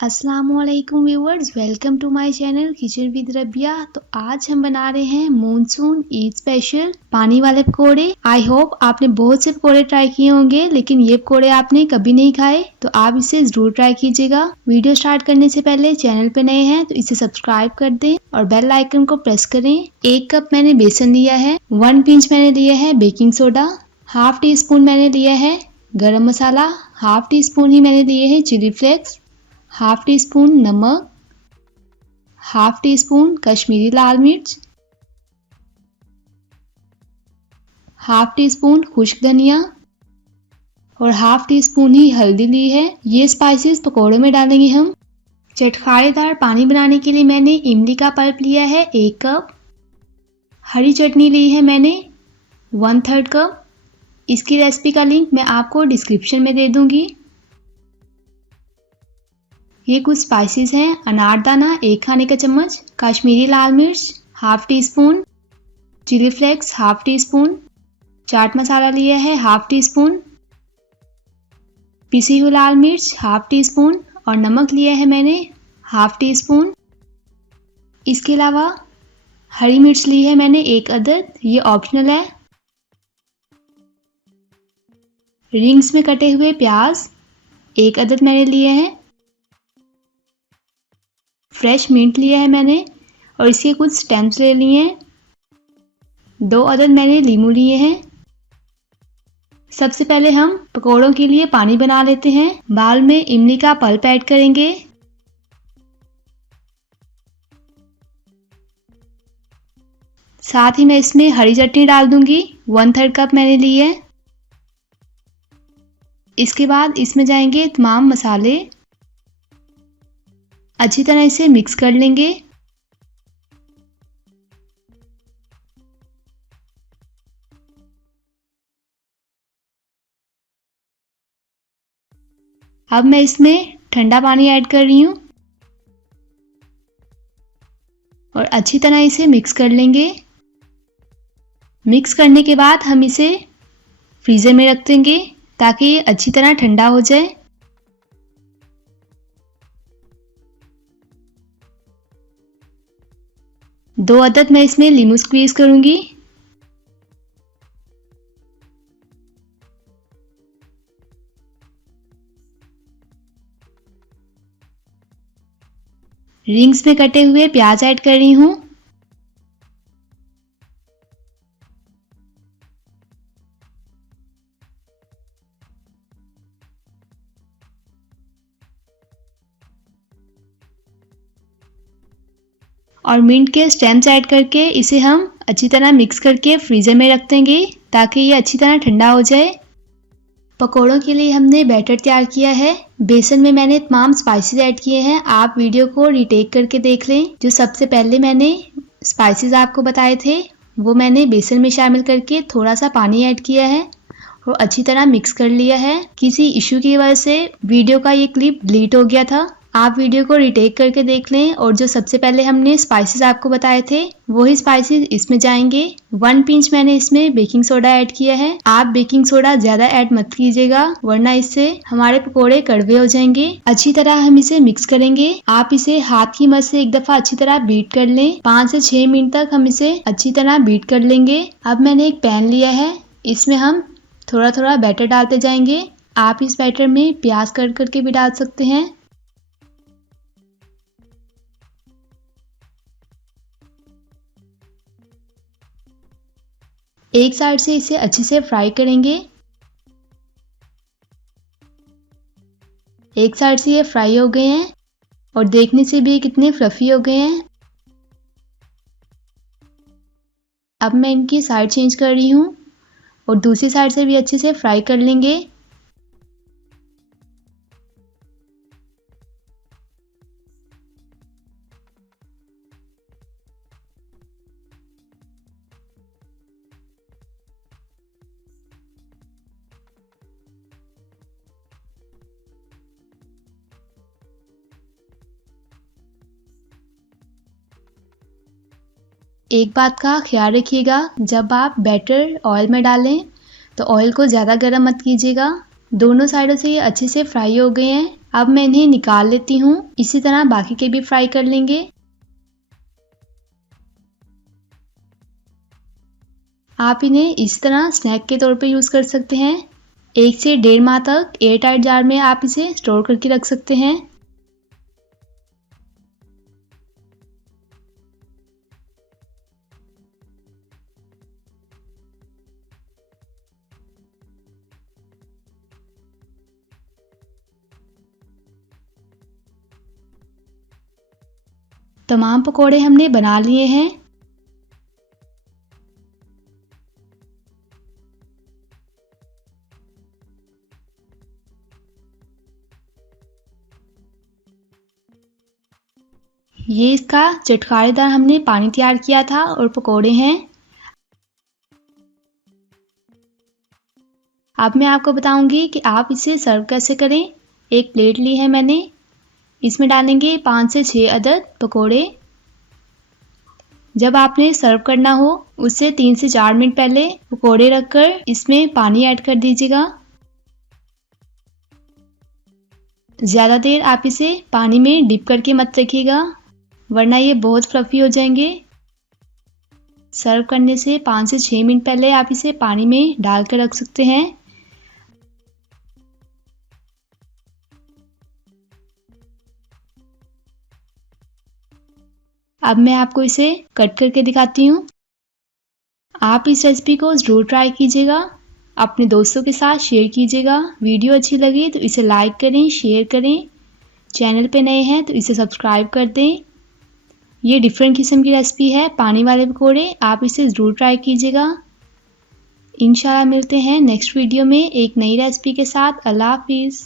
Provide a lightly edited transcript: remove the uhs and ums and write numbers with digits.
अस्सलामुअलैकुम viewers, welcome to my channel kitchen with Rabia. तो आज हम बना रहे हैं मॉनसून ईद स्पेशल पानी वाले पकोड़े। आई होप आपने बहुत से पकोड़े ट्राई किए होंगे, लेकिन ये पकोड़े आपने कभी नहीं खाए, तो आप इसे जरूर ट्राई कीजिएगा। वीडियो स्टार्ट करने से पहले चैनल पे नए हैं तो इसे सब्सक्राइब कर दें और बेल आइकन को प्रेस करें। 1 कप मैंने बेसन लिया है, 1 पिंच मैंने लिया है baking soda, half teaspoon मैंने लिया है गरम मसाला, हाफ टी स्पून ही मैंने लिए है chilli flakes, half teaspoon नमक, हाफ टी स्पून कश्मीरी लाल मिर्च, हाफ टी स्पून खुश्क धनिया और हाफ टी स्पून ही हल्दी ली है। ये स्पाइसेस पकौड़ों में डालेंगे हम। चटखारेदार पानी बनाने के लिए मैंने इमली का पल्प लिया है 1 कप। हरी चटनी ली है मैंने 1/3 कप। इसकी रेसिपी का लिंक मैं आपको डिस्क्रिप्शन में दे दूंगी। ये कुछ स्पाइसेस हैं। अनारदाना 1 खाने का चम्मच, कश्मीरी लाल मिर्च half teaspoon, chilli flakes half teaspoon, chaat masala लिया है हाफ टी स्पून, पिसी हुई लाल मिर्च हाफ टी स्पून और नमक लिया है मैंने हाफ टी स्पून। इसके अलावा हरी मिर्च ली है मैंने 1 अदद, ये ऑप्शनल है। रिंग्स में कटे हुए प्याज 1 अदद मैंने लिए हैं। फ्रेश मिंट लिया है मैंने और इसके कुछ स्टेम्स ले लिए हैं। 2 अदद मैंने लीमू लिए हैं। सबसे पहले हम पकोड़ों के लिए पानी बना लेते हैं। बाउल में इमली का पल्प ऐड करेंगे, साथ ही मैं इसमें हरी चटनी डाल दूंगी, 1/3 कप मैंने ली है। इसके बाद इसमें जाएंगे तमाम मसाले, अच्छी तरह इसे मिक्स कर लेंगे। अब मैं इसमें ठंडा पानी ऐड कर रही हूँ और अच्छी तरह इसे मिक्स कर लेंगे। मिक्स करने के बाद हम इसे फ्रीजर में रख देंगे ताकि ये अच्छी तरह ठंडा हो जाए। दो अदद मैं इसमें लीमू स्क्वीज करूंगी। रिंग्स में कटे हुए प्याज ऐड कर रही हूँ। और मिंट के स्टेम्स ऐड करके इसे हम अच्छी तरह मिक्स करके फ्रीजर में रख देंगे ताकि ये अच्छी तरह ठंडा हो जाए। पकोड़ों के लिए हमने बैटर तैयार किया है। बेसन में मैंने तमाम स्पाइसेस ऐड किए हैं। आप वीडियो को रिटेक करके देख लें। जो सबसे पहले मैंने स्पाइसेस आपको बताए थे वो मैंने बेसन में शामिल करके थोड़ा सा पानी ऐड किया है और अच्छी तरह मिक्स कर लिया है। किसी इशू की वजह से वीडियो का ये क्लिप डिलीट हो गया था। आप वीडियो को रिटेक करके देख लें और जो सबसे पहले हमने स्पाइसेस आपको बताए थे वही स्पाइसेस इसमें जाएंगे। 1 पिंच मैंने इसमें बेकिंग सोडा ऐड किया है। आप बेकिंग सोडा ज्यादा ऐड मत कीजिएगा वरना इससे हमारे पकोड़े कड़वे हो जाएंगे। अच्छी तरह हम इसे मिक्स करेंगे। आप इसे हाथ की मदद से एक दफा अच्छी तरह बीट कर लें। 5 से 6 मिनट तक हम इसे अच्छी तरह बीट कर लेंगे। अब मैंने एक पैन लिया है, इसमें हम थोड़ा थोड़ा बैटर डालते जाएंगे। आप इस बैटर में प्याज कट करके भी डाल सकते हैं। एक साइड से इसे अच्छे से फ्राई करेंगे। एक साइड से ये फ्राई हो गए हैं और देखने से भी कितने फ्लफी हो गए हैं। अब मैं इनकी साइड चेंज कर रही हूँ और दूसरी साइड से भी अच्छे से फ्राई कर लेंगे। एक बात का ख्याल रखिएगा, जब आप बैटर ऑयल में डालें तो ऑयल को ज़्यादा गर्म मत कीजिएगा। दोनों साइडों से ये अच्छे से फ्राई हो गए हैं। अब मैं इन्हें निकाल लेती हूँ। इसी तरह बाकी के भी फ्राई कर लेंगे। आप इन्हें इस तरह स्नैक के तौर पे यूज़ कर सकते हैं। 1 से 1.5 माह तक एयर टाइट जार में आप इसे स्टोर करके रख सकते हैं। तमाम पकोड़े हमने बना लिए हैं। ये इसका चटखारेदार हमने पानी तैयार किया था और पकोड़े हैं। अब मैं आपको बताऊंगी कि आप इसे सर्व कैसे करें। एक प्लेट ली है मैंने, इसमें डालेंगे 5 से 6 अदद पकोड़े। जब आपने सर्व करना हो उससे 3 से 4 मिनट पहले पकोड़े रखकर इसमें पानी ऐड कर दीजिएगा। ज़्यादा देर आप इसे पानी में डिप करके मत रखिएगा, वरना ये बहुत फ्लफी हो जाएंगे। सर्व करने से 5 से 6 मिनट पहले आप इसे पानी में डाल कर रख सकते हैं। अब मैं आपको इसे कट करके दिखाती हूँ। आप इस रेसिपी को ज़रूर ट्राई कीजिएगा, अपने दोस्तों के साथ शेयर कीजिएगा। वीडियो अच्छी लगी तो इसे लाइक करें, शेयर करें। चैनल पे नए हैं तो इसे सब्सक्राइब कर दें। ये डिफरेंट किस्म की रेसिपी है, पानी वाले पकोड़े। आप इसे ज़रूर ट्राई कीजिएगा। इंशाल्लाह मिलते हैं नेक्स्ट वीडियो में एक नई रेसिपी के साथ। अल्लाह हाफिज़।